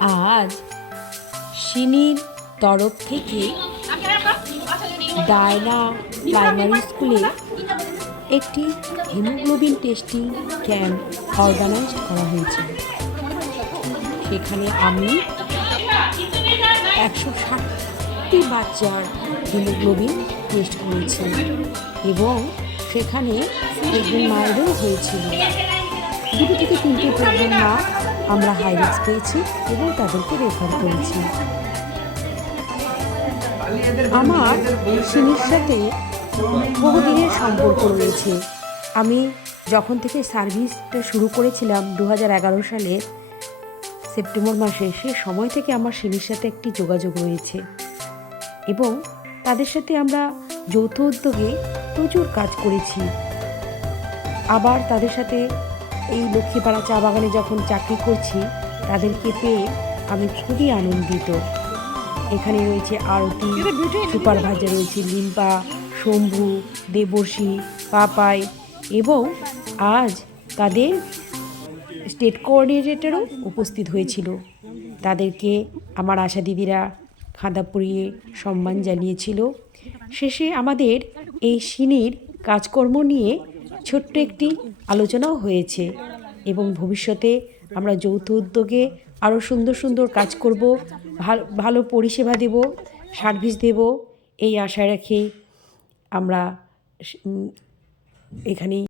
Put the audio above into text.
আজ সিনির তরফ থেকে ডায়না প্রাইমারি স্কুলে একটি হিমোগ্লোবিন টেস্টিং ক্যাম্প অর্গানাইজ করা হয়েছে। সেখানে আমি 160টি বাচ্চার হিমোগ্লোবিন টেস্ট করেছি এবং সেখানে একজন মায়েরও হয়েছিল। 2 থেকে 3টে প্রবলেম মা আমরা হাই রিস্ক পেয়েছি এবং তাদেরকে রেফার করেছি। আমার সিনির সাথে বহুদিনের সম্পর্ক রয়েছে। আমি যখন থেকে সার্ভিসটা শুরু করেছিলাম 2011 সালে সেপ্টেম্বর মাসে, সে সময় থেকে আমার সিনির সাথে একটি যোগাযোগ রয়েছে এবং তাদের সাথে আমরা যৌথ উদ্যোগে প্রচুর কাজ করেছি। আবার তাদের সাথে এই লক্ষ্মীপাড়া চা বাগানে যখন চাকরি করছি তাদেরকে পেয়ে আমি খুবই আনন্দিত। এখানে রয়েছে আরতি, সুপারভাইজার রয়েছে লিম্পা, শম্ভু, দেবর্ষী, পাপাই এবং আজ তাদের স্টেট কোঅর্ডিনেটরও উপস্থিত হয়েছিল। তাদেরকে আমার আশা দিদিরা খাঁদা পরিয়ে সম্মান জানিয়েছিল। শেষে আমাদের এই সিনির কাজকর্ম নিয়ে ছোট্ট একটি আলোচনাও হয়েছে এবং ভবিষ্যতে আমরা যৌথ উদ্যোগে আরও সুন্দর সুন্দর কাজ করব, ভালো পরিষেবা দেব, সার্ভিস দেব, এই আশা রেখেই আমরা এখানেই